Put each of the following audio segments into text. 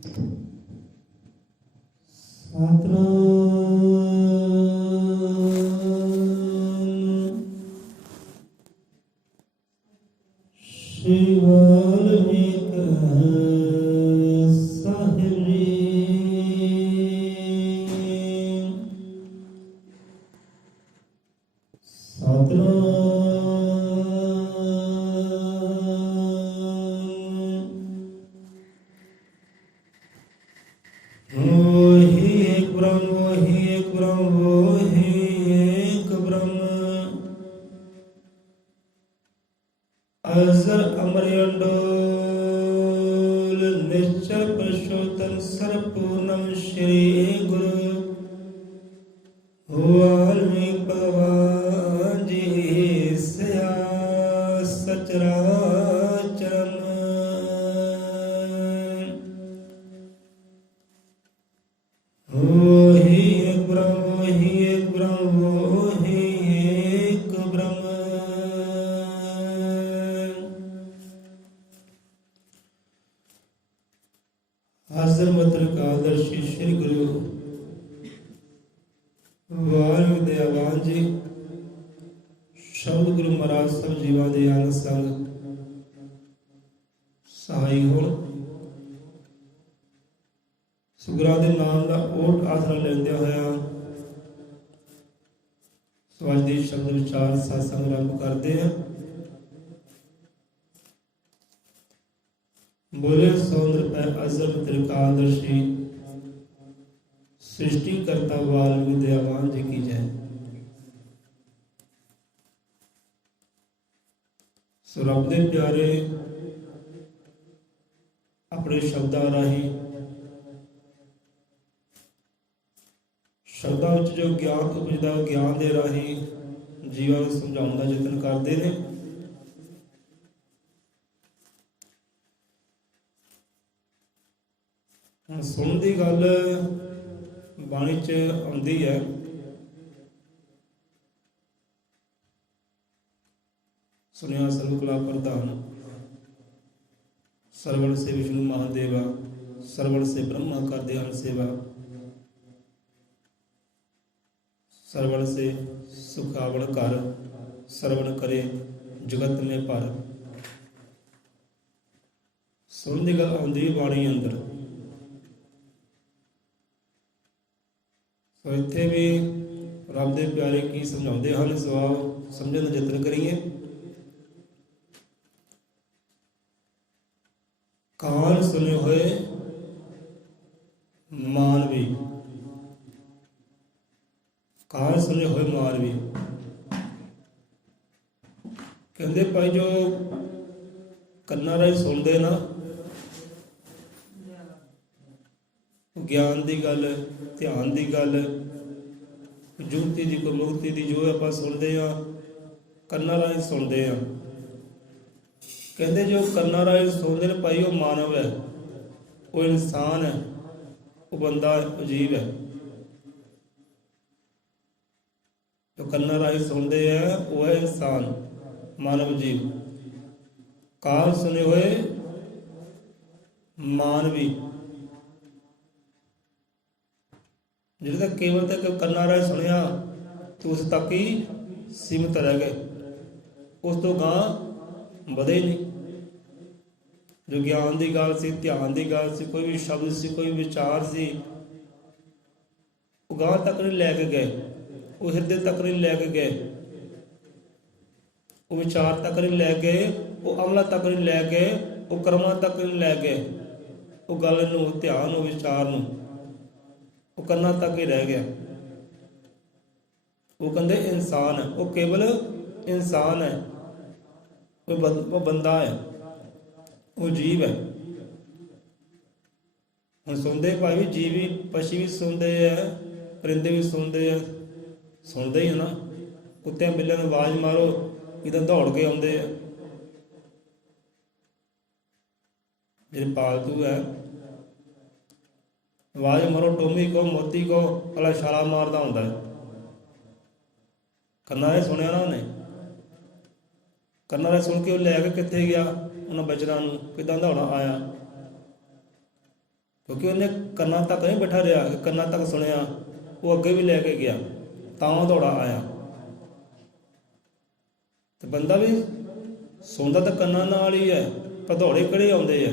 ਸਤਿਨਾਮ ਸ਼੍ਰੀ ਵਾਲਮੀਕਿ ਸਾਹਿਬ ਜੀ। वही एक ब्रह्म वही एक ब्रह्म अजर अमर अंडोल निश्चल पुरुषोत्तम सर्वपूर्णम श्री गुरु वाल्मीकि भगवान जी सया सचराचर। वही एक ब्रह्म वही एक ब्रह्म वही एक ब्रह्म हाजिर मत्र कादर्शी श्री गुरु वाल्मीकि दयावान जी शब्द गुरु महाराज सब जीवां दे अंग संग सहाई होण। सुगुਰਾਂ ਦੇ ਨਾਮ ਦਾ ਓਟ ਆਸਰਾ ਲੈਂਦੇ ਹੋਇਆ ਸੋ ਅੱਜ ਦੇ ਸ਼ਬਦ ਵਿਚਾਰ ਸਾਸੰਗ ਆਰੰਭ ਕਰਦੇ ਹਾਂ। बोले सौंदर्य पै अजर त्रिकालदर्शी सृष्टि करता वाल्मीकि दयावान जी की जय। सो रब दे प्यारे अपने शब्दां राही शब्दां विच जो ज्ञान उपजदा ज्ञान दे राही जीवां नूं समझाउण दा यतन करदे ने। सुन की गल बाणी च आउंदी है। सुनिया सर्व कला प्रधान सरवण से विष्णु महादेवा सरवण से ब्रह्मा कर दे सेवा सरवण से सुखावण कर सरवण करे जगत में पर। सुन की गल आउंदी बाणी अंदर। सो इत्थे भी रब दे प्यारे की समझाते हैं सवाल समझने का यतन करिए। कान सुने हुए मानवी कान सुने हुए मानवी कहते भाई जो कन्ना राही सुनते ना ज्ञान की गल ध्यान की गल जुगती की कोई मुक्ति की जो आप सुनते हैं कन्ना राही सुनते हैं। कहते जो कन्ना राही सुनते हैं भाई वो मानव है वो इंसान है वो बंदा अजीब है। जो कन्ना राही सुनते हैं वो है इंसान मानव जीव। काल सुने हुए मानवी जिस तक केवल तक कन्ना राही सुनिया तो उस तक ही सीमित रह गए उस तो गां बढ़े ही नहीं। जो ज्ञान की गल सी ध्यान की गल सी कोई भी शब्द सी कोई विचार सी वो गां तक नहीं लैके गए वो हृदय तक नहीं लैके गए वो विचार तक नहीं लै गए वो अमला तक नहीं लै गए वो कर्मां तक नहीं लै गए वो गल नूं ध्यान नूं विचार नूं वो कन्ना तक ही रह गया। वो कहते इंसान है वो केवल इंसान है वो बंदा है वो जीव है। हम सुनते भाई भी जीव भी पशु भी सुनते हैं परिंदे भी सुनते हैं सुनते ही है ना। कुत्ते बिल्लियां नूं आवाज़ मारो इधर दौड़ के आते हैं। जो पालतू है आवाज़ मारो टोमी को मोती को अला छाला मारता होंगे कन्ना ने सुनिया ना उन्हें कन्ना ने सुन के लैके कितने गया उन्होंने बचना किदा दौड़ा आया ਕਿਉਂਕਿ ਉਹਨੇ ਕੰਨਾਂ ਤੱਕ ਨਹੀਂ ਬੈਠਾ ਰਿਹਾ, ਕੰਨਾਂ ਤੱਕ ਸੁਣਿਆ, ਉਹ ਅੱਗੇ ਵੀ ਲੈ ਕੇ ਗਿਆ, ਤਾਂ ਉਹ ਦੌੜਾ ਆਇਆ। ਤੇ ਬੰਦਾ ਵੀ ਸੁਣਦਾ ਤਾਂ ਕੰਨਾਂ ਨਾਲ ਹੀ ਹੈ, ਪਰ ਦੌੜੇ ਕਿਹੜੇ ਆਉਂਦੇ ਆ?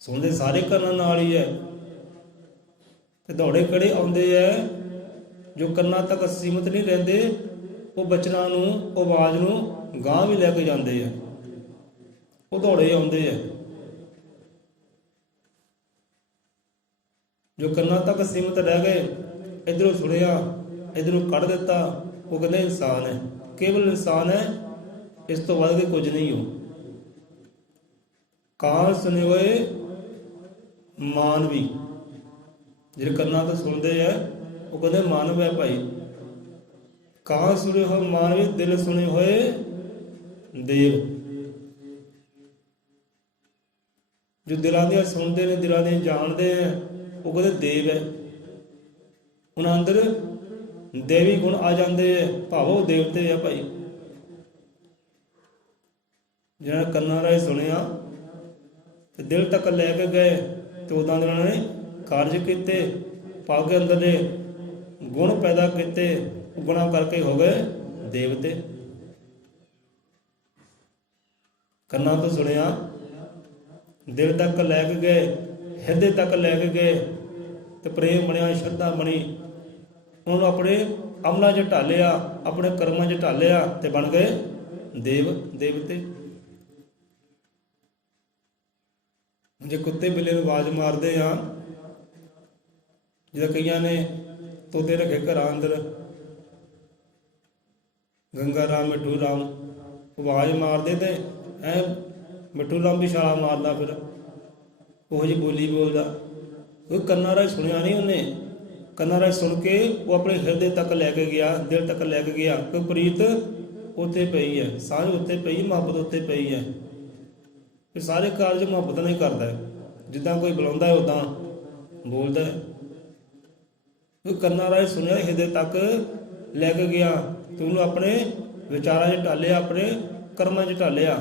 ਸੁਣਦੇ ਸਾਰੇ ਕੰਨਾਂ ਨਾਲ ਹੀ ਹੈ, ਤੇ ਦੌੜੇ ਕਿਹੜੇ ਆਉਂਦੇ ਆ? ਜੋ ਕੰਨਾਂ ਤੱਕ ਸੀਮਤ ਨਹੀਂ ਰਹਿੰਦੇ, ਉਹ ਬਚਨਾਂ ਨੂੰ, ਉਹ ਆਵਾਜ਼ ਨੂੰ ਗਾਂਹ ਵੀ ਲੈ ਕੇ ਜਾਂਦੇ ਆ, ਉਹ ਦੌੜੇ ਆਉਂਦੇ ਆ। ਜੋ ਕੰਨਾਂ ਤੱਕ ਸੀਮਤ ਰਹਿ ਗਏ, ਇੱਧਰੋਂ ਸੁਣਿਆ, ਇੱਧਰੋਂ ਕੱਢ ਦਿੱਤਾ, ਉਹ ਕਹਿੰਦੇ ਇਨਸਾਨ ਹੈ, ਕੇਵਲ ਇਨਸਾਨ ਹੈ, ਇਸ ਤੋਂ ਵੱਧ ਕੇ ਕੁਝ ਨਹੀਂ ਹੋ। ਕਾਨ ਸੁਣੇ ਹੋਏ ਮਾਨਵੀ, ਜਿਹੜੇ ਕੰਨਾਂ ਤੋਂ ਸੁਣਦੇ ਆ ਉਹ ਕਹਿੰਦੇ ਮਾਨਵ ਹੈ ਭਾਈ। ਕਾਨ ਸੁਣੇ ਹੋਏ ਮਾਨਵੀ, ਦਿਲ ਸੁਣੇ ਹੋਏ ਦੇਵ। ਜੋ ਦਿਲਾਂ ਦੀਆਂ ਸੁਣਦੇ ਨੇ, ਦਿਲਾਂ ਦੀਆਂ ਜਾਣਦੇ ਆ, ਉਹ ਕਹਿੰਦੇ ਦੇਵ ਹੈ। ਉਹਨਾਂ ਅੰਦਰ ਦੇਵੀ ਗੁਣ ਆ ਜਾਂਦੇ ਆ, ਭਾਵੋ ਦੇਵਤੇ ਆ ਭਾਈ। ਜਿਹਨਾਂ ਕੰਨਾਂ ਰਾਹੀਂ ਸੁਣਿਆ ਤੇ ਦਿਲ ਤੱਕ ਲੈ ਕੇ ਗਏ, ਤੇ ਉਦਾਂ ਦੇ ਉਹਨਾਂ ਨੇ ਕਾਰਜ ਕੀਤੇ, ਭਾਵ ਕੇ ਅੰਦਰ ਦੇ ਗੁਣ ਪੈਦਾ ਕੀਤੇ, ਗੁਣਾਂ ਕਰਕੇ ਹੋ ਗਏ ਦੇਵਤੇ। ਕੰਨਾਂ ਤੋਂ ਸੁਣਿਆ, ਦਿਲ ਤੱਕ ਲੈ ਕੇ ਗਏ, ਹਿਰਦੇ ਤੱਕ ਲੈ ਕੇ ਗਏ, ਤੇ ਪ੍ਰੇਮ ਬਣਿਆ, ਸ਼ਰਧਾ ਬਣੀ, ਉਹਨੂੰ ਆਪਣੇ ਅਮਲਾਂ 'ਚ ਢਾਲਿਆ, ਆਪਣੇ ਕਰਮਾਂ 'ਚ ਢਾਲਿਆ, ਤੇ ਬਣ ਗਏ ਦੇਵਤੇ। ਜੇ ਕੁੱਤੇ ਬਿੱਲੇ ਨੂੰ ਆਵਾਜ਼ ਮਾਰਦੇ ਆ, ਜਿੱਦਾਂ ਕਈਆਂ ਨੇ ਤੋਤੇ ਰੱਖੇ ਘਰਾਂ ਅੰਦਰ, ਗੰਗਾ ਰਾਮ, ਮਿੱਠੂ ਰਾਮ, ਆਵਾਜ਼ ਮਾਰਦੇ ਤੇ ਐ ਮਿੱਠੂ ਰਾਮ ਵੀ ਛਾਲਾ ਮਾਰਦਾ, ਫਿਰ ਉਹੋ ਜਿਹੀ ਬੋਲੀ ਬੋਲਦਾ। ਉਹ ਕੰਨਾਂ ਰਾਹੀਂ ਸੁਣਿਆ ਨਹੀਂ ਉਹਨੇ, ਕੰਨਾਂ ਰਾਹੀਂ ਸੁਣ ਕੇ ਉਹ ਆਪਣੇ ਹਿਰਦੇ ਤੱਕ ਲੈ ਕੇ ਗਿਆ, ਦਿਲ ਤੱਕ ਲੈ ਕੇ ਗਿਆ। ਕੋਈ ਪ੍ਰੀਤ ਉੱਥੇ ਪਈ ਹੈ, ਸਾਂਝ ਉੱਥੇ ਪਈ, ਮੁਹੱਬਤ ਉੱਥੇ ਪਈ ਹੈ। ਫਿਰ ਸਾਰੇ ਕਾਰਜ ਮੁਹੱਬਤ ਨਾਲ ਹੀ ਕਰਦਾ, ਜਿੱਦਾਂ ਕੋਈ ਬੁਲਾਉਂਦਾ ਹੈ ਉੱਦਾਂ ਬੋਲਦਾ ਹੈ। ਉਹ ਕੰਨਾਂ ਰਾਹੀਂ ਸੁਣਿਆ, ਹਿਰਦੇ ਤੱਕ ਲੈ ਕੇ ਗਿਆ, ਤੇ ਉਹਨੂੰ ਆਪਣੇ ਵਿਚਾਰਾਂ 'ਚ ਢਾਲਿਆ, ਆਪਣੇ ਕਰਮਾਂ 'ਚ ਢਾਲਿਆ,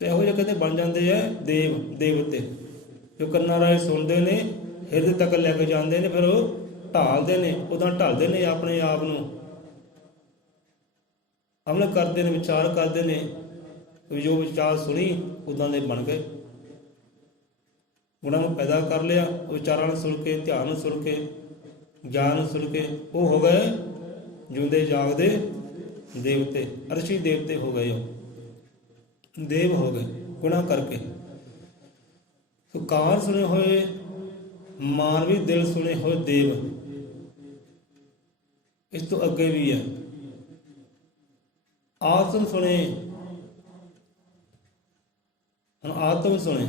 ਤੇ ਇਹੋ ਜਿਹੇ ਕਹਿੰਦੇ ਬਣ ਜਾਂਦੇ ਆ ਦੇਵਤੇ। ਜੋ ਕੰਨਾਂ ਰਾਹੀਂ ਸੁਣਦੇ ਨੇ, ਹਿਰਦੇ ਤੱਕ ਲੈ ਕੇ ਜਾਂਦੇ ਨੇ, ਫਿਰ ਉਹ ਢਾਲਦੇ ਨੇ, ਉੱਦਾਂ ਢਾਲਦੇ ਨੇ ਆਪਣੇ ਆਪ ਨੂੰ, ਅਮਲ ਕਰਦੇ ਨੇ, ਵਿਚਾਰ ਕਰਦੇ ਨੇ। ਜੋ ਵਿਚਾਰ ਸੁਣੀ ਉੱਦਾਂ ਦੇ ਬਣ ਗਏ, ਗੁਣਾਂ ਨੂੰ ਪੈਦਾ ਕਰ ਲਿਆ। ਉਹ ਵਿਚਾਰਾਂ ਨੂੰ ਸੁਣ ਕੇ, ਧਿਆਨ ਨੂੰ ਸੁਣ ਕੇ, ਗਿਆਨ ਨੂੰ ਸੁਣ ਕੇ ਉਹ ਹੋ ਗਏ ਜਿਉਂਦੇ ਜਾਗਦੇ ਦੇਵਤੇ, ਅਰਸ਼ੀ ਦੇਵਤੇ ਹੋ ਗਏ, ਉਹ ਦੇਵ ਹੋ ਗਏ ਗੁਣਾਂ ਕਰਕੇ। ਸੋ ਕਾਰ ਸੁਣੇ ਹੋਏ ਮਾਨਵੀ, ਦਿਲ ਸੁਣੇ ਹੋਏ ਦੇਵ। ਇਸ ਤੋਂ ਅੱਗੇ ਵੀ ਹੈ ਆਤਮ ਸੁਣੇ। ਹੁਣ ਆਤਮ ਸੁਣੇ,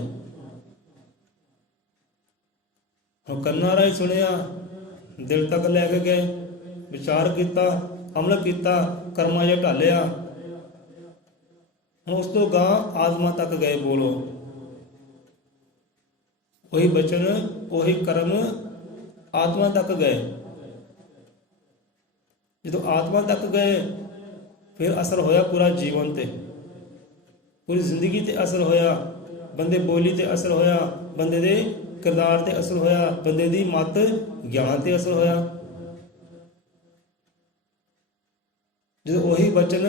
ਹੁਣ ਕੰਨਾਂ ਰਾਹੀਂ ਸੁਣਿਆ, ਦਿਲ ਤੱਕ ਲੈ ਕੇ ਗਏ, ਵਿਚਾਰ ਕੀਤਾ, ਅਮਲ ਕੀਤਾ, ਕਰਮਾਂ 'ਚ ਢਾਲਿਆ। ਹੁਣ ਉਸ ਤੋਂ ਗਾਂਹ ਆਤਮਾ ਤੱਕ ਗਏ। ਬੋਲੋ, ਉਹੀ ਬਚਨ, ਉਹੀ ਕਰਮ ਆਤਮਾ ਤੱਕ ਗਏ। ਜਦੋਂ ਆਤਮਾ ਤੱਕ ਗਏ, ਫਿਰ ਅਸਰ ਹੋਇਆ ਪੂਰਾ ਜੀਵਨ ਤੇ, ਪੂਰੀ ਜ਼ਿੰਦਗੀ ਤੇ ਅਸਰ ਹੋਇਆ। ਬੰਦੇ ਬੋਲੀ ਤੇ ਅਸਰ ਹੋਇਆ, ਬੰਦੇ ਦੇ ਕਿਰਦਾਰ ਤੇ ਅਸਰ ਹੋਇਆ, ਬੰਦੇ ਦੀ ਮਤ ਗਿਆਨ ਤੇ ਅਸਰ ਹੋਇਆ। ਜਦੋਂ ਉਹੀ ਬਚਨ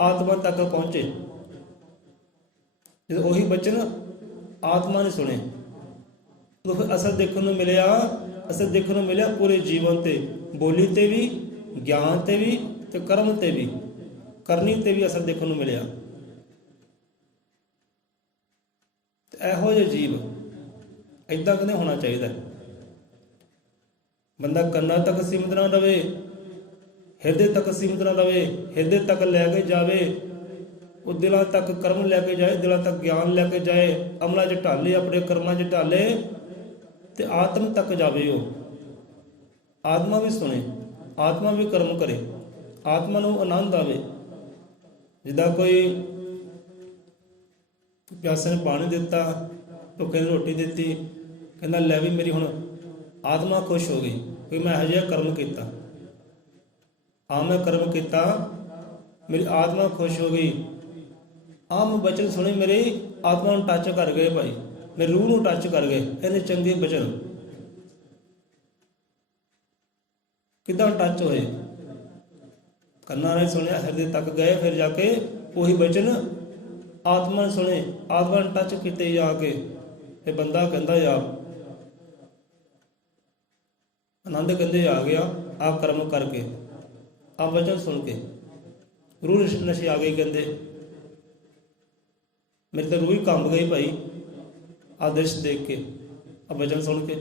ਆਤਮਾ ਤੱਕ ਪਹੁੰਚੇ, ਜਦੋਂ ਉਹੀ ਬਚਨ ਆਤਮਾ ਨੇ ਸੁਣੇ, ਉਦੋਂ ਫਿਰ ਅਸਰ ਦੇਖਣ ਨੂੰ ਮਿਲਿਆ। ਅਸਰ ਦੇਖਣ ਨੂੰ ਮਿਲਿਆ ਪੂਰੇ ਜੀਵਨ ਤੇ, ਬੋਲੀ ਤੇ ਵੀ, ਗਿਆਨ ਤੇ ਵੀ, ਤੇ ਕਰਮ ਤੇ ਵੀ, ਕਰਨੀ ਤੇ ਵੀ ਅਸਰ ਦੇਖਣ ਨੂੰ ਮਿਲਿਆ। ਤੇ ਇਹੋ ਜਿਹੇ ਜੀਵ ਏਦਾਂ ਕਹਿੰਦੇ ਹੋਣਾ ਚਾਹੀਦਾ। ਬੰਦਾ ਕੰਨਾਂ ਤੱਕ ਸੀਮਿਤ ਨਾ ਰਵੇ, ਹਿਰਦੇ ਤੱਕ ਸੀਮਿਤ ਨਾ ਰਵੇ, ਹਿਰਦੇ ਤੱਕ ਲੈ ਕੇ ਜਾਵੇ, ਉਹ ਦਿਲਾਂ ਤੱਕ ਕਰਮ ਲੈ ਕੇ ਜਾਏ, ਦਿਲਾਂ ਤੱਕ ਗਿਆਨ ਲੈ ਕੇ ਜਾਏ, ਅਮਲਾਂ 'ਚ ਢਾਲੇ, ਆਪਣੇ ਕਰਮਾਂ 'ਚ ਢਾਲੇ, ਤੇ ਆਤਮ ਤੱਕ ਜਾਵੇ। ਉਹ ਆਤਮਾ ਵੀ ਸੁਣੇ, ਆਤਮਾ ਵੀ ਕਰਮ ਕਰੇ, ਆਤਮਾ ਨੂੰ ਆਨੰਦ ਆਵੇ। ਜਿੱਦਾਂ ਕੋਈ ਪਿਆਸੇ ਨੇ ਪਾਣੀ ਦਿੱਤਾ, ਭੁੱਖੇ ਨੂੰ ਰੋਟੀ ਦਿੱਤੀ, ਕਹਿੰਦਾ ਲੈ ਵੀ ਮੇਰੀ ਹੁਣ ਆਤਮਾ ਖੁਸ਼ ਹੋ ਗਈ, ਵੀ ਮੈਂ ਇਹੋ ਜਿਹਾ ਕਰਮ ਕੀਤਾ। ਹਾਂ, ਮੈਂ ਕਰਮ ਕੀਤਾ, ਮੇਰੀ ਆਤਮਾ ਖੁਸ਼ ਹੋ ਗਈ, ਆਮ ਬਚਨ ਸੁਣੇ ਮੇਰੀ ਆਤਮਾ ਨੂੰ ਟੱਚ ਕਰ ਗਏ ਭਾਈ, ਮੇਰੀ ਰੂਹ ਨੂੰ ਟੱਚ ਕਰ ਗਏ। ਇਹਨੇ ਚੰਗੇ ਬਚਨ ਕਿੱਦਾਂ ਟੱਚ ਹੋਏ? ਕੰਨਾਂ ਨੇ ਸੁਣਿਆ, ਹਿਰਦੇ ਤੱਕ ਗਏ, ਫਿਰ ਜਾ ਕੇ ਉਹੀ ਬਚਨ ਆਤਮਾ ਨੇ ਸੁਣੇ, ਆਤਮਾ ਨੇ ਟੱਚ ਕੀਤੇ ਜਾ ਕੇ। ਇਹ ਬੰਦਾ ਕਹਿੰਦਾ ਯਾਰ ਆਨੰਦ ਕਹਿੰਦੇ ਆ ਗਿਆ ਆਪ ਕਰਮ ਕਰਕੇ, ਆਪ ਵਚਨ ਸੁਣ ਕੇ ਰੂਹ ਨਸ਼ੇ ਆ ਗਈ। ਕਹਿੰਦੇ ਮੇਰੀ ਤਾਂ ਰੂਹ ਹੀ ਕੰਬ ਗਈ ਭਾਈ ਆ ਦ੍ਰਿਸ਼ ਦੇਖ ਕੇ, ਆ ਵਚਨ ਸੁਣ ਕੇ।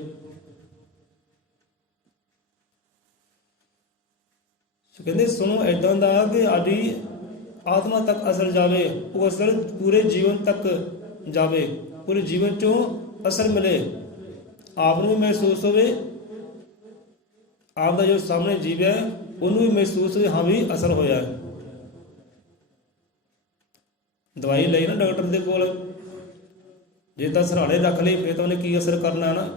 ਕਹਿੰਦੇ ਸੁਣੋ ਏਦਾਂ ਦਾ ਕਿ ਸਾਡੀ ਆਤਮਾ ਤੱਕ ਅਸਰ ਜਾਵੇ, ਉਹ ਅਸਰ ਪੂਰੇ ਜੀਵਨ ਤੱਕ ਜਾਵੇ, ਪੂਰੇ ਜੀਵਨ ਚੋਂ ਅਸਰ ਮਿਲੇ, ਆਪ ਨੂੰ ਵੀ ਮਹਿਸੂਸ ਹੋਵੇ, ਆਪ ਦਾ ਜੋ ਸਾਹਮਣੇ ਜੀਵ ਹੈ ਉਹਨੂੰ ਵੀ ਮਹਿਸੂਸ ਹੋਵੇ ਹਾਂ ਵੀ ਅਸਰ ਹੋਇਆ। ਦਵਾਈ ਲਈ ਨਾ ਡਾਕਟਰ ਦੇ ਕੋਲ, ਜੇ ਤਾਂ ਸਰਾਣੇ ਰੱਖ ਲਈ ਫਿਰ ਤਾਂ ਉਹਨੇ ਕੀ ਅਸਰ ਕਰਨਾ ਨਾ,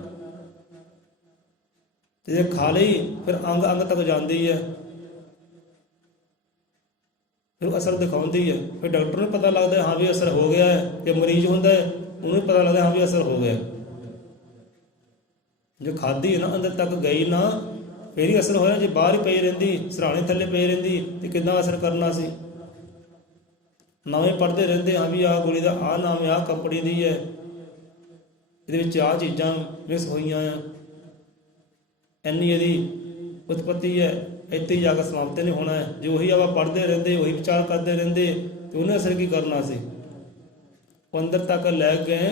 ਤੇ ਜੇ ਖਾ ਲਈ ਫਿਰ ਅੰਗ ਅੰਗ ਤੱਕ ਜਾਂਦੀ ਹੈ, ਫਿਰ ਅਸਰ ਦਿਖਾਉਂਦੀ ਹੈ। ਫਿਰ ਡਾਕਟਰ ਨੂੰ ਪਤਾ ਲੱਗਦਾ ਹਾਂ ਵੀ ਅਸਰ ਹੋ ਗਿਆ ਹੈ, ਜੇ ਮਰੀਜ਼ ਹੁੰਦਾ ਹੈ ਉਹਨੂੰ ਵੀ ਪਤਾ ਲੱਗਦਾ ਹਾਂ ਵੀ ਅਸਰ ਹੋ ਗਿਆ। ਜੇ ਖਾਧੀ ਨਾ ਅੰਦਰ ਤੱਕ ਗਈ ਨਾ ਫਿਰ ਹੀ ਅਸਰ ਹੋਇਆ। ਜੇ ਬਾਹਰ ਹੀ ਪਈ ਰਹਿੰਦੀ, ਸਰਾਣੇ ਥੱਲੇ ਪਈ ਰਹਿੰਦੀ ਤੇ ਕਿੱਦਾਂ ਅਸਰ ਕਰਨਾ ਸੀ? ਨਵੇਂ ਪੜ੍ਹਦੇ ਰਹਿੰਦੇ ਹਾਂ ਵੀ ਆਹ ਗੋਲੀ ਦਾ ਆਹ ਨਾਮ, ਆਹ ਕੰਪਨੀ ਦੀ ਹੈ, ਇਹਦੇ ਵਿੱਚ ਆਹ ਚੀਜ਼ਾਂ ਮਿਕਸ ਹੋਈਆਂ ਆ, ਇੰਨੀ ਇਹਦੀ ਉਤਪਤੀ ਹੈ, ਇੱਥੇ ਹੀ ਜਾ ਕੇ ਸਮਾਪਤ ਨਹੀਂ ਹੋਣਾ ਹੈ। ਜੇ ਉਹੀ ਆਪਾਂ ਪੜ੍ਹਦੇ ਰਹਿੰਦੇ, ਉਹੀ ਵਿਚਾਰ ਕਰਦੇ ਰਹਿੰਦੇ ਤੇ ਉਹਨੇ ਅਸਰ ਕੀ ਕਰਨਾ ਸੀ? ਉਹ ਅੰਦਰ ਤੱਕ ਲੈ ਗਏ,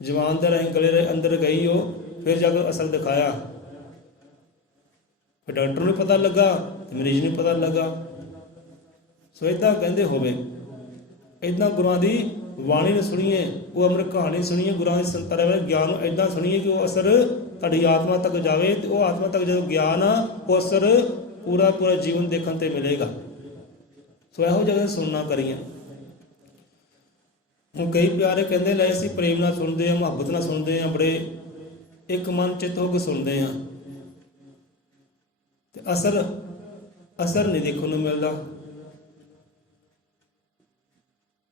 ਜਵਾਨ ਦੇ ਰਾਹੀਂ ਗਲੇ ਦੇ ਅੰਦਰ ਗਈ, ਉਹ ਫਿਰ ਜਾ ਕੇ ਅਸਰ ਦਿਖਾਇਆ। ਫਿਰ ਡਾਕਟਰ ਨੂੰ ਪਤਾ ਲੱਗਾ ਤੇ ਮਰੀਜ਼ ਨੂੰ ਪਤਾ ਲੱਗਾ। ਸੋ ਏਦਾਂ ਕਹਿੰਦੇ ਹੋਵੇ, ਏਦਾਂ ਗੁਰਾਂ ਦੀ ਬਾਣੀ ਨੂੰ ਸੁਣੀਏ, ਉਹ ਅੰਮ੍ਰਿਤ ਕਹਾਣੀ ਸੁਣੀਏ, ਗੁਰਾਂ ਦੀ ਸੰਤਾਂ ਦੇ ਗਿਆਨ ਨੂੰ ਏਦਾਂ ਸੁਣੀਏ ਕਿ ਉਹ ਅਸਰ ਤੁਹਾਡੀ ਆਤਮਾ ਤੱਕ ਜਾਵੇ, ਤੇ ਉਹ ਆਤਮਾ ਤੱਕ ਜਦੋਂ ਗਿਆਨ ਆ ਉਹ ਅਸਰ ਪੂਰਾ ਪੂਰਾ ਜੀਵਨ ਦੇਖਣ ਤੇ ਮਿਲੇਗਾ। ਸੋ ਇਹੋ ਜਗ੍ਹਾ ਸੁਣਨਾ ਕਰੀਏ। ਹੁਣ ਕਈ ਪਿਆਰੇ ਕਹਿੰਦੇ ਲੈ ਅਸੀਂ ਪ੍ਰੇਮ ਨਾਲ ਸੁਣਦੇ ਹਾਂ, ਮੁਹੱਬਤ ਨਾਲ ਸੁਣਦੇ ਹਾਂ, ਬੜੇ ਇੱਕ ਮਨ ਚਿੱਤ ਹੋ ਕੇ ਸੁਣਦੇ ਹਾਂ, ਤੇ ਅਸਰ ਨਹੀਂ ਦੇਖਣ ਨੂੰ ਮਿਲਦਾ।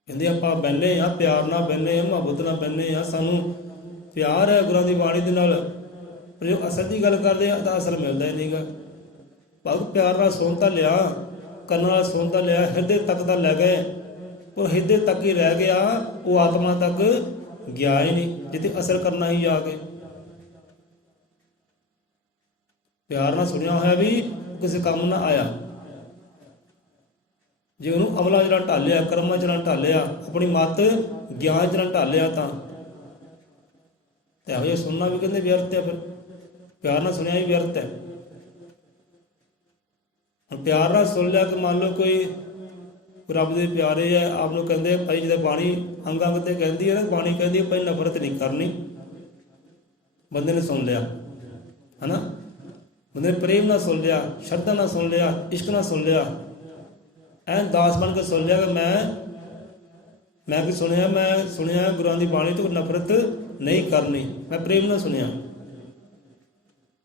ਕਹਿੰਦੇ ਆਪਾਂ ਬਹਿੰਦੇ ਹਾਂ, ਪਿਆਰ ਨਾਲ ਬਹਿੰਦੇ ਹਾਂ, ਮੁਹੱਬਤ ਨਾਲ ਬਹਿੰਦੇ ਹਾਂ, ਸਾਨੂੰ ਪਿਆਰ ਹੈ ਗੁਰਾਂ ਦੀ ਬਾਣੀ ਦੇ ਨਾਲ, ਪਰ ਜੋ ਅਸਰ ਦੀ ਗੱਲ ਕਰਦੇ ਆ ਤਾਂ ਅਸਰ ਮਿਲਦਾ ਹੀ ਨਹੀਂਗਾ। ਭਗਤ ਪਿਆਰ ਨਾਲ ਸੁਣ ਤਾਂ ਲਿਆ, ਕੰਨਾਂ ਨਾਲ ਸੁਣ ਤਾਂ ਲਿਆ, ਹਿਰਦੇ ਤੱਕ ਤਾਂ ਲੈ ਗਏ, ਪਰ ਹਿਰਦੇ ਤੱਕ ਹੀ ਰਹਿ ਗਿਆ, ਉਹ ਆਤਮਾ ਤੱਕ ਗਿਆ ਹੀ ਨਹੀਂ, ਜਿੱਥੇ ਅਸਰ ਕਰਨਾ ਹੀ ਜਾ ਕੇ। ਪਿਆਰ ਨਾਲ ਸੁਣਿਆ ਹੋਇਆ ਵੀ ਕਿਸੇ ਕੰਮ ਨਾ ਆਇਆ, ਜੇ ਉਹਨੂੰ ਅਮਲਾਂ ਚ ਨਾ ਢਾਲਿਆ, ਕਰਮਾਂ ਚ ਨਾ ਢਾਲਿਆ, ਆਪਣੀ ਮੱਤ ਗਿਆਨ ਚ ਨਾ ਢਾਲਿਆ ਤਾਂ ਇਹੋ ਜਿਹਾ ਸੁਣਨਾ ਵੀ ਕਹਿੰਦੇ ਵਿਅਰਥ ਹੈ। ਫਿਰ ਪਿਆਰ ਨਾਲ ਸੁਣਿਆ ਹੀ ਵਿਅਰਥ ਹੈ। ਹੁਣ ਪਿਆਰ ਨਾਲ ਸੁਣ ਲਿਆ ਕਿ ਮੰਨ ਲਓ ਕੋਈ ਰੱਬ ਦੇ ਪਿਆਰੇ ਹੈ, ਆਪ ਨੂੰ ਕਹਿੰਦੇ ਭਾਈ ਜਦੋਂ ਬਾਣੀ ਅੰਗ ਅੰਗ ਤੇ ਕਹਿੰਦੀ ਹੈ ਨਾ, ਬਾਣੀ ਕਹਿੰਦੀ ਹੈ ਭਾਈ ਨਫ਼ਰਤ ਨਹੀਂ ਕਰਨੀ, ਬੰਦੇ ਨੇ ਸੁਣ ਲਿਆ ਹੈ ਨਾ, ਬੰਦੇ ਨੇ ਪ੍ਰੇਮ ਨਾਲ ਸੁਣ ਲਿਆ, ਸ਼ਰਧਾ ਨਾਲ ਸੁਣ ਲਿਆ, ਇਸ਼ਕ ਨਾਲ ਸੁਣ ਲਿਆ, ਐਨ ਦਾਸ ਬਣ ਕੇ ਸੁਣ ਲਿਆ ਕਿ ਮੈਂ ਕੀ ਸੁਣਿਆ, ਮੈਂ ਸੁਣਿਆ ਗੁਰਾਂ ਦੀ ਬਾਣੀ ਤੋਂ ਨਫ਼ਰਤ ਨਹੀਂ ਕਰਨੀ, ਮੈਂ ਪ੍ਰੇਮ ਨਾਲ ਸੁਣਿਆ,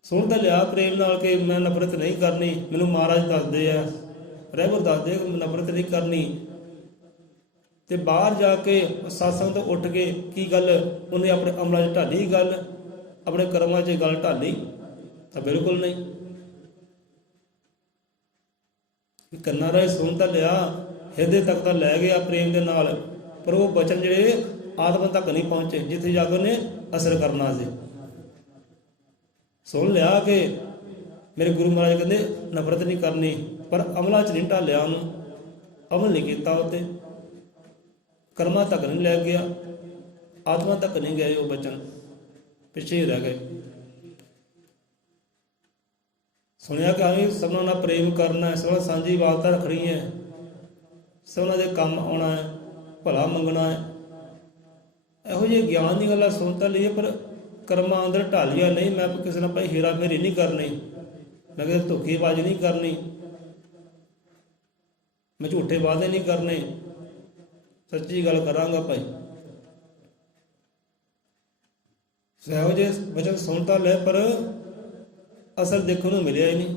ਸੁਣ ਤਾਂ ਲਿਆ ਪ੍ਰੇਮ ਨਾਲ ਕਿ ਮੈਂ ਨਫ਼ਰਤ ਨਹੀਂ ਕਰਨੀ, ਮੈਨੂੰ ਮਹਾਰਾਜ ਦੱਸਦੇ ਆ, ਰਹਿਬਰ ਦੱਸਦੇ ਕਿ ਨਫ਼ਰਤ ਨਹੀਂ ਕਰਨੀ, ਤੇ ਬਾਹਰ ਜਾ ਕੇ ਸਤਸੰਗ ਤੋਂ ਉੱਠ ਕੇ ਕੀ ਗੱਲ ਉਹਨੇ ਆਪਣੇ ਅਮਲਾਂ 'ਚ ਢਾਲੀ ਗੱਲ, ਆਪਣੇ ਕਰਮਾਂ 'ਚ ਗੱਲ ਢਾਲੀ ਤਾਂ ਬਿਲਕੁਲ ਨਹੀਂ। ਕੰਨਾਂ ਰਾਹੀਂ ਸੁਣ ਤਾਂ ਲਿਆ, ਹਿਰਦੇ ਤੱਕ ਤਾਂ ਲੈ ਗਿਆ ਪ੍ਰੇਮ ਦੇ ਨਾਲ, ਪਰ ਉਹ ਬਚਨ ਜਿਹੜੇ ਆਤਮਾ ਤੱਕ ਨਹੀਂ ਪਹੁੰਚੇ, ਜਿੱਥੇ ਜਾ ਕੇ ਉਹਨੇ ਅਸਰ ਕਰਨਾ ਸੀ। ਸੁਣ ਲਿਆ ਕਿ ਮੇਰੇ ਗੁਰੂ ਮਹਾਰਾਜ ਕਹਿੰਦੇ ਨਫ਼ਰਤ ਨਹੀਂ ਕਰਨੀ, ਪਰ ਅਮਲਾਂ 'ਚ ਨਹੀਂ ਢਾਲਿਆ, ਉਹਨੂੰ ਅਮਲ ਨਹੀਂ ਕੀਤਾ, ਉੱਤੇ ਕਰਮਾਂ ਤੱਕ ਨਹੀਂ ਲੈ ਗਿਆ, ਆਤਮਾ ਤੱਕ ਨਹੀਂ ਗਏ, ਉਹ ਬਚਨ ਪਿੱਛੇ ਹੀ ਰਹਿ ਗਏ। ਸੁਣਿਆ ਕਿ ਅਸੀਂ ਸਭਨਾਂ ਨਾਲ ਪ੍ਰੇਮ ਕਰਨਾ ਹੈ, ਸਭਨਾਂ ਸਾਂਝੀ ਵਾਲਤਾ ਰੱਖਣੀ ਹੈ, ਸਭਨਾਂ ਦੇ ਕੰਮ ਆਉਣਾ ਹੈ, ਭਲਾ ਮੰਗਣਾ ਹੈ, ਇਹੋ ਜਿਹੇ ਗਿਆਨ ਦੀ ਗੱਲਾਂ ਸੁਣ ਤਾਂ ਲਈਏ, ਪਰ ਕਰਮਾਂ ਅੰਦਰ ਢਾਲੀਆਂ ਨਹੀਂ। ਮੈਂ ਕਿਸੇ ਨਾਲ ਭਾਈ ਹੇਰਾ ਫੇਰੀ ਨਹੀਂ ਕਰਨੀ, ਮੈਂ ਕਿਸੇ ਧੋਖੇਬਾਜ਼ੀ ਨਹੀਂ ਕਰਨੀ, ਮੈਂ ਝੂਠੇ ਵਾਅਦੇ ਨਹੀਂ ਕਰਨੇ, ਸੱਚੀ ਗੱਲ ਕਰਾਂਗਾ ਭਾਈ। ਇਹੋ ਜਿਹੇ ਵਚਨ ਸੁਣ ਤਾਂ ਲੈ, ਪਰ ਅਸਰ ਦੇਖਣ ਨੂੰ ਮਿਲਿਆ ਹੀ ਨਹੀਂ।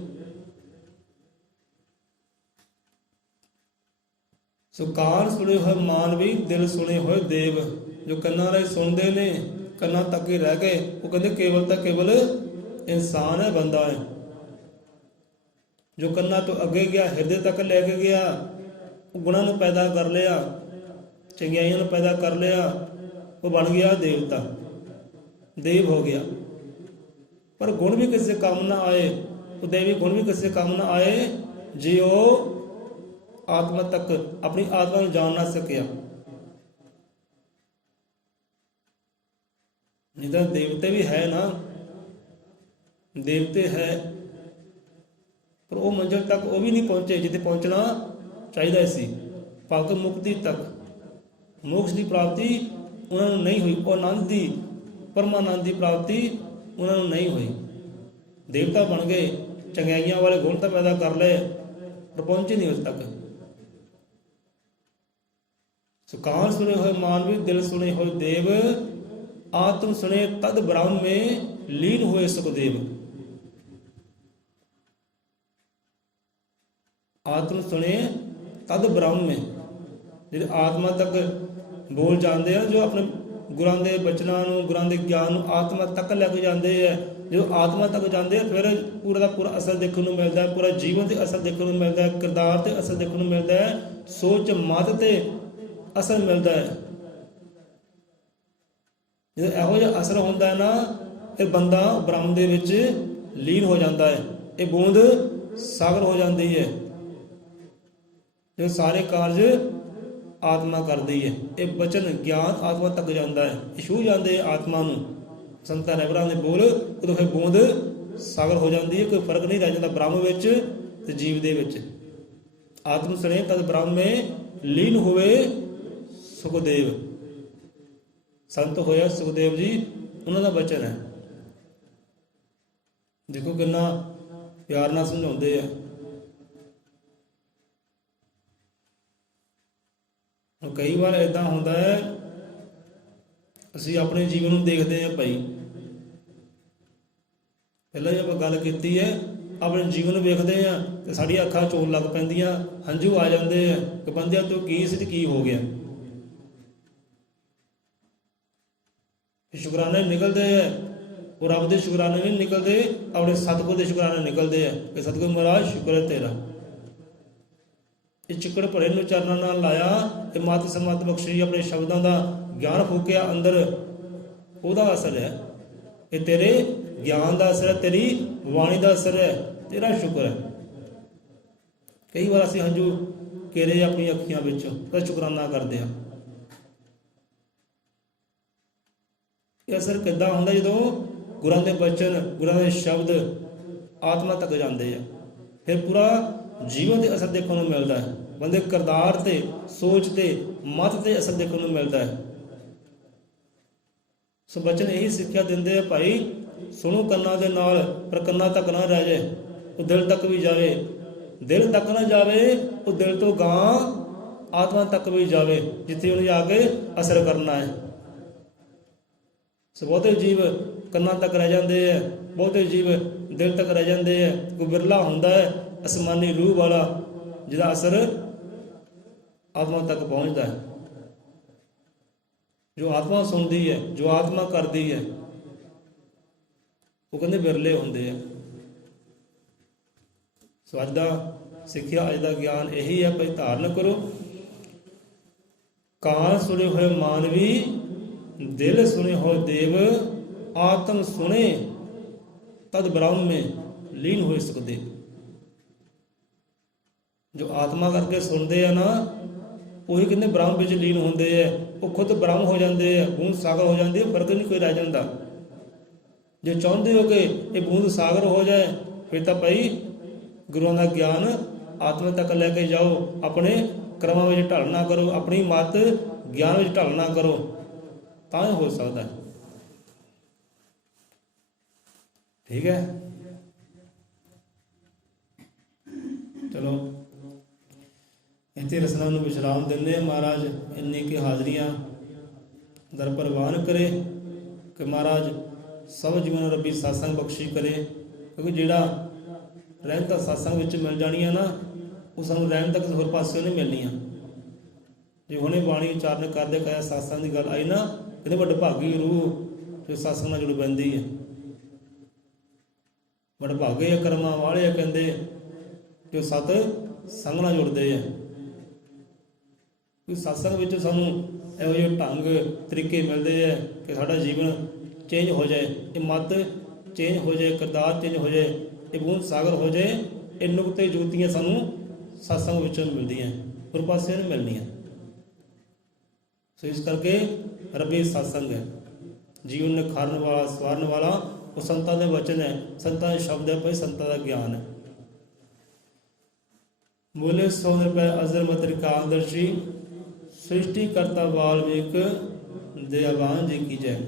ਸੋ ਕਾਨ ਸੁਣੇ ਹੋਏ ਮਾਨਵੀ, ਦਿਲ ਸੁਣੇ ਹੋਏ ਦੇਵ। ਜੋ ਕੰਨਾਂ ਨਾਲ ਸੁਣਦੇ ਨੇ, ਕੰਨਾਂ ਤੱਕ ਹੀ ਰਹਿ ਗਏ, ਉਹ ਕਹਿੰਦੇ ਕੇਵਲ ਤਾਂ ਕੇਵਲ ਇਨਸਾਨ ਹੈ, ਬੰਦਾ ਹੈ। ਜੋ ਕੰਨਾਂ ਤੋਂ ਅੱਗੇ ਗਿਆ, ਹਿਰਦੇ ਤੱਕ ਲੈ ਕੇ ਗਿਆ, ਉਹ ਗੁਣਾਂ ਨੂੰ ਪੈਦਾ ਕਰ ਲਿਆ, ਚੰਗਿਆਈਆਂ ਨੂੰ ਪੈਦਾ ਕਰ ਲਿਆ, ਉਹ ਬਣ ਗਿਆ ਦੇਵਤਾ, ਦੇਵ ਹੋ ਗਿਆ। ਪਰ ਗੁਣ ਵੀ ਕਿਸੇ ਕੰਮ ਨਾ ਆਏ, ਉਹ ਦੇਵੀ ਗੁਣ ਵੀ ਕਿਸੇ ਕੰਮ ਨਾ ਆਏ ਜੇ ਉਹ ਆਤਮਾ ਤੱਕ ਆਪਣੀ ਆਤਮਾ ਨੂੰ ਜਾਣ ਨਾ ਸਕਿਆ। ਨਹੀਂ ਤਾਂ ਦੇਵਤੇ ਵੀ ਹੈ ਨਾ, ਦੇਵਤੇ ਹੈ, ਪਰ ਉਹ ਮੰਜ਼ਿਲ ਤੱਕ ਉਹ ਵੀ ਨਹੀਂ ਪਹੁੰਚੇ ਜਿੱਥੇ ਪਹੁੰਚਣਾ ਚਾਹੀਦਾ ਸੀ। ਭਗਤ ਮੁਕਤੀ ਤੱਕ, ਮੋਕਸ਼ ਦੀ ਪ੍ਰਾਪਤੀ ਉਹਨਾਂ ਨੂੰ ਨਹੀਂ ਹੋਈ। ਉਹ ਆਨੰਦ ਦੀ, ਪਰਮਾਨੰਦ ਦੀ ਪ੍ਰਾਪਤੀ ਉਹਨਾਂ ਨੂੰ ਨਹੀਂ ਹੋਈ। ਦੇਵਤਾ ਬਣ ਗਏ, ਚੰਗਿਆਈਆਂ ਵਾਲੇ ਗੁਣ ਤਾਂ ਪੈਦਾ ਕਰ ਲਏ, ਪਰ ਪਹੁੰਚੇ ਨਹੀਂ ਉਸ ਤੱਕ। ਕਾਨ ਸੁਣੇ ਹੋਏ ਮਾਨਵੀ, ਦਿਲ ਸੁਣੇ ਹੋਏ ਦੇਵ, ਆਤਮ ਸੁਣੇ ਤਦ ਬ੍ਰਹਮ में ਲੀਨ ਹੋਏ ਸੁਖਦੇਵ। ਆਤਮ ਸੁਣੇ ਤਦ ਬ੍ਰਹਮ में, ਜਿਹੜੇ ਆਤਮਾ ਤੱਕ ਬੋਲ ਜਾਂਦੇ ਆ, ਜੋ ਆਪਣੇ ਗੁਰਾਂ ਦੇ ਬਚਨਾਂ ਨੂੰ, ਗੁਰਾਂ ਦੇ ਗਿਆਨ ਨੂੰ ਆਤਮਾ ਤੱਕ ਲੈ ਕੇ ਜਾਂਦੇ ਆ। ਜਦੋਂ ਆਤਮਾ ਤੱਕ ਜਾਂਦੇ ਆ, ਫਿਰ ਪੂਰਾ ਦਾ ਪੂਰਾ ਅਸਰ ਦੇਖਣ ਨੂੰ ਮਿਲਦਾ ਹੈ, ਪੂਰਾ ਜੀਵਨ ਤੇ ਅਸਰ ਦੇਖਣ ਨੂੰ ਮਿਲਦਾ ਹੈ, ਕਿਰਦਾਰ ਤੇ ਅਸਰ ਦੇਖਣ ਨੂੰ ਮਿਲਦਾ ਹੈ, ਸੋਚ ਮਤ ਤੇ ਅਸਰ ਮਿਲਦਾ ਹੈ। ਜਦੋਂ ਇਹੋ ਜਿਹਾ ਅਸਰ ਹੁੰਦਾ ਹੈ ਨਾ, ਫਿਰ ਬੰਦਾ ਬ੍ਰਹਮ ਦੇ ਵਿੱਚ ਲੀਨ ਹੋ ਜਾਂਦਾ ਹੈ। ਇਹ ਬੂੰਦ ਸਾਗਰ ਹੋ ਜਾਂਦੀ ਹੈ, ਜੋ ਸਾਰੇ ਕਾਰਜ ਆਤਮਾ ਕਰਦੀ ਹੈ। ਇਹ ਬਚਨ ਗਿਆਨ ਆਤਮਾ ਤੱਕ ਜਾਂਦਾ ਹੈ, ਇਹ ਛੂਹ ਜਾਂਦੇ ਆਤਮਾ ਨੂੰ। ਸੰਤਾਂ ਰਹਿਬਰਾਂ ਦੇ ਬੋਲ ਉਦੋਂ ਫਿਰ ਬੂੰਦ ਸਾਗਰ ਹੋ ਜਾਂਦੀ ਹੈ। ਕੋਈ ਫਰਕ ਨਹੀਂ ਰਹਿ ਜਾਂਦਾ ਬ੍ਰਹਮ ਵਿੱਚ ਤੇ ਜੀਵ ਦੇ ਵਿੱਚ। ਆਤਮ ਸੁਣੇ ਤਦ ਬ੍ਰਹਮ में ਲੀਨ ਹੋਵੇ ਸੁਖਦੇਵ। ਸੰਤ ਹੋਇਆ ਸੁਖਦੇਵ ਜੀ, ਉਹਨਾਂ ਦਾ ਬਚਨ ਹੈ। ਦੇਖੋ ਕਿੰਨਾ ਪਿਆਰ ਨਾਲ ਸਮਝਾਉਂਦੇ ਆ। ਕਈ ਵਾਰ ਏਦਾਂ ਹੁੰਦਾ ਹੈ, ਅਸੀਂ ਆਪਣੇ ਜੀਵਨ ਨੂੰ ਦੇਖਦੇ ਹਾਂ ਭਾਈ, ਪਹਿਲਾਂ ਹੀ ਆਪਾਂ ਗੱਲ ਕੀਤੀ ਹੈ, ਆਪਣੇ ਜੀਵਨ ਨੂੰ ਵੇਖਦੇ ਹਾਂ ਤੇ ਸਾਡੀਆਂ ਅੱਖਾਂ ਚੋਣ ਲੱਗ ਪੈਂਦੀਆਂ, ਹੰਝੂ ਆ ਜਾਂਦੇ ਆ ਕਿ ਬੰਦਿਆਂ ਤੋਂ ਕੀ ਸੀ ਤੇ ਕੀ ਹੋ ਗਿਆ। ਸ਼ੁਕਰਾਨੇ ਨਿਕਲਦੇ ਆ, ਉਹ ਰੱਬ ਦੇ ਸ਼ੁਕਰਾਨੇ ਨਹੀਂ ਨਿਕਲਦੇ, ਆਪਣੇ ਸਤਿਗੁਰ ਦੇ ਸ਼ੁਕਰਾਨੇ ਨਿਕਲਦੇ ਆ ਕਿ ਸਤਿਗੁਰ ਮਹਾਰਾਜ ਸ਼ੁਕਰ ਹੈ ਤੇਰਾ। ਇਹ ਚਿੱਕੜ ਭਰੇ ਨੂੰ ਚਰਨਾਂ ਨਾਲ ਲਾਇਆ, ਇਹ ਮਤ ਸਮਤ ਬਖਸ਼ੀ, ਆਪਣੇ ਸ਼ਬਦਾਂ ਦਾ ਗਿਆਨ ਫੂਕਿਆ ਅੰਦਰ, ਉਹਦਾ ਅਸਰ ਹੈ। ਇਹ ਤੇਰੇ ਗਿਆਨ ਦਾ ਅਸਰ ਹੈ, ਤੇਰੀ ਬਾਣੀ ਦਾ ਅਸਰ ਹੈ, ਤੇਰਾ ਸ਼ੁਕਰ ਹੈ। ਕਈ ਵਾਰ ਅਸੀਂ ਹੰਝੂ ਘੇਰੇ ਆਪਣੀ ਅੱਖੀਆਂ ਵਿੱਚੋਂ ਤਾਂ ਸ਼ੁਕਰਾਨਾ ਕਰਦੇ ਹਾਂ। ਇਹ ਅਸਰ ਕਿੱਦਾਂ ਹੁੰਦਾ? ਜਦੋਂ ਗੁਰਾਂ ਦੇ ਬਚਨ, ਗੁਰਾਂ ਦੇ ਸ਼ਬਦ ਆਤਮਾ ਤੱਕ ਜਾਂਦੇ ਆ, ਫਿਰ ਪੂਰਾ ਜੀਵਨ ਦੇ ਅਸਰ ਦੇਖਣ ਨੂੰ ਮਿਲਦਾ ਹੈ। ਬੰਦੇ ਕਿਰਦਾਰ ਤੇ, ਸੋਚ ਤੇ, ਮਤ ਤੇ ਅਸਰ ਦੇਖਣ ਨੂੰ ਮਿਲਦਾ ਹੈ। ਸੋ ਬਚਨ ਇਹੀ ਸਿੱਖਿਆ ਦਿੰਦੇ ਆ, ਭਾਈ ਸੁਣੋ ਕੰਨਾਂ ਦੇ ਨਾਲ, ਪਰ ਕੰਨਾਂ ਤੱਕ ਨਾ ਰਹਿ ਜਾਏ, ਉਹ ਦਿਲ ਤੱਕ ਵੀ ਜਾਵੇ। ਦਿਲ ਤੱਕ ਨਾ ਜਾਵੇ, ਉਹ ਦਿਲ ਤੋਂ ਗਾਂ ਆਤਮਾ ਤੱਕ ਵੀ ਜਾਵੇ, ਜਿੱਥੇ ਉਹਨੇ ਜਾ ਕੇ ਅਸਰ ਕਰਨਾ ਹੈ। ਸੋ ਬਹੁਤੇ ਜੀਵ ਕੰਨਾਂ ਤੱਕ ਰਹਿ ਜਾਂਦੇ ਆ, ਬਹੁਤੇ ਜੀਵ ਦਿਲ ਤੱਕ ਰਹਿ ਜਾਂਦੇ ਆ। ਕੋਈ ਬਿਰਲਾ ਹੁੰਦਾ ਹੈ ਅਸਮਾਨੀ ਰੂਹ ਵਾਲਾ, ਜਿਹਦਾ ਅਸਰ ਆਤਮਾ ਤੱਕ ਪਹੁੰਚਦਾ ਹੈ। ਜੋ ਆਤਮਾ ਸੁਣਦੀ ਹੈ, ਜੋ ਆਤਮਾ ਕਰਦੀ ਹੈ, ਉਹ ਕਹਿੰਦੇ ਬਿਰਲੇ ਹੁੰਦੇ ਆ। ਸੋ ਅੱਜ ਦਾ ਸਿੱਖਿਆ, ਅੱਜ ਦਾ ਗਿਆਨ ਇਹੀ ਹੈ, ਭਾਈ ਧਾਰਨ ਕਰੋ। ਕਾਨ ਸੁਣੇ ਹੋਏ ਮਾਨਵੀ, ਦਿਲ ਸੁਣੇ ਹੋਏ ਦੇਵ, ਆਤਮ ਸੁਣੇ ਤਦ ਬ੍ਰਹਮ में ਲੀਨ ਹੋਏ ਸੁਖਦੇਵ। ਜੋ ਆਤਮਾ ਕਰਕੇ ਸੁਣਦੇ ਆ ਨਾ, ਉਹੀ ਕਹਿੰਦੇ ਬ੍ਰਹਮ ਵਿੱਚ ਲੀਨ ਹੁੰਦੇ ਆ। ਉਹ ਖੁਦ ਬ੍ਰਹਮ ਹੋ ਜਾਂਦੇ ਆ, ਬੂੰਦ ਸਾਗਰ ਹੋ ਜਾਂਦੀ ਹੈ, ਫਰਕ ਨਹੀਂ ਕੋਈ ਰਹਿ ਜਾਂਦਾ। ਜੇ ਚਾਹੁੰਦੇ ਹੋ ਕਿ ਇਹ ਬੂੰਦ ਸਾਗਰ ਹੋ ਜਾਏ, ਫਿਰ ਤਾਂ ਭਾਈ ਗੁਰੂਆਂ ਦਾ ਗਿਆਨ ਆਤਮਾ ਤੱਕ ਲੈ ਕੇ ਜਾਓ। ਆਪਣੇ ਕਰਮਾਂ ਵਿੱਚ ਢਲ ਨਾ ਕਰੋ, ਆਪਣੀ ਮਤ ਗਿਆਨ ਵਿੱਚ ਢਲ ਨਾ ਕਰੋ, ਤਾਂ ਹੋ ਸਕਦਾ। ਠੀਕ ਹੈ, ਚਲੋ ਇੱਥੇ ਰਸਨਾ ਨੂੰ ਵਿਸ਼ਰਾਮ ਦਿੰਦੇ ਆ। ਮਹਾਰਾਜ ਇੰਨੀ ਕਿ ਹਾਜ਼ਰੀਆਂ ਦਰ ਪ੍ਰਵਾਨ ਕਰੇ ਕਿ ਮਹਾਰਾਜ ਸਭ ਜੀਵਨ ਨੂੰ ਰੱਬੀ ਸਤਸੰਗ ਬਖਸ਼ੀ ਕਰੇ। ਕਿਉਂਕਿ ਜਿਹੜਾ ਰਹਿਣ ਤਾਂ ਸਤਸੰਗ ਵਿੱਚ ਮਿਲ ਜਾਣੀਆਂ ਨਾ, ਉਹ ਸਾਨੂੰ ਰਹਿਣ ਤੱਕ ਹੋਰ ਪਾਸਿਓਂ ਨਹੀਂ ਮਿਲਣੀਆਂ। ਜੇ ਹੁਣੇ ਬਾਣੀ ਉਚਾਰਨ ਕਰਦੇ ਕਹਿਆ ਸਤਸੰਗ ਦੀ ਗੱਲ ਆਈ ਨਾ, ਕਹਿੰਦੇ ਵਡਭਾਗੀ ਰੂਹ ਜੋ ਸਤਸੰਗ ਨਾਲ ਜੁੜ ਪੈਂਦੀ ਹੈ। ਵਡਭਾਗੇ ਆ ਕਰਮਾਂ ਵਾਲੇ ਆ ਕਹਿੰਦੇ ਜੋ ਸਤ ਸੰਗ ਨਾਲ ਜੁੜਦੇ ਆ। ਕਿ ਸਤਸੰਗ ਵਿੱਚ ਸਾਨੂੰ ਇਹੋ ਜਿਹੇ ਢੰਗ ਤਰੀਕੇ ਮਿਲਦੇ ਆ ਕਿ ਸਾਡਾ ਜੀਵਨ ਚੇਂਜ ਹੋ ਜਾਏ, ਇਹ ਮੱਤ ਚੇਂਜ ਹੋ ਜਾਏ, ਕਿਰਦਾਰ ਚੇਂਜ ਹੋ ਜਾਏ, ਇਹ ਬੂੰਦ ਸਾਗਰ ਹੋ ਜਾਏ। ਇਹ ਨੁਕਤੇ ਜੋਤੀਆਂ ਸਾਨੂੰ ਸਤਸੰਗ ਵਿੱਚੋਂ ਮਿਲਦੀਆਂ, ਗੁਰੂ ਪਾਸੇ ਨੂੰ ਮਿਲਣੀਆਂ। ਸੋ ਇਸ ਕਰਕੇ ਰੱਬੀ ਸਤਸੰਗ ਹੈ, ਜੀਵਨ ਨਿਖਾਰਨ ਵਾਲਾ, ਸਵਾਰਨ ਵਾਲਾ ਉਹ ਸੰਤਾਂ ਦੇ ਵਚਨ ਹੈ, ਸੰਤਾਂ ਦੇ ਸ਼ਬਦ ਹੈ, ਭਾਈ ਸੰਤਾਂ ਦਾ ਗਿਆਨ ਹੈ। ਬੋਲੇ 100 ਰੁਪਏ ਅਜ਼ਰਮਤ ਕਾਲਦਰਸ਼ੀ ਸ੍ਰਿਸ਼ਟੀ ਕਰਤਾ ਵਾਲਮੀਕ ਦਇਆਵਾਨ ਜੀ ਕੀ ਜੈ।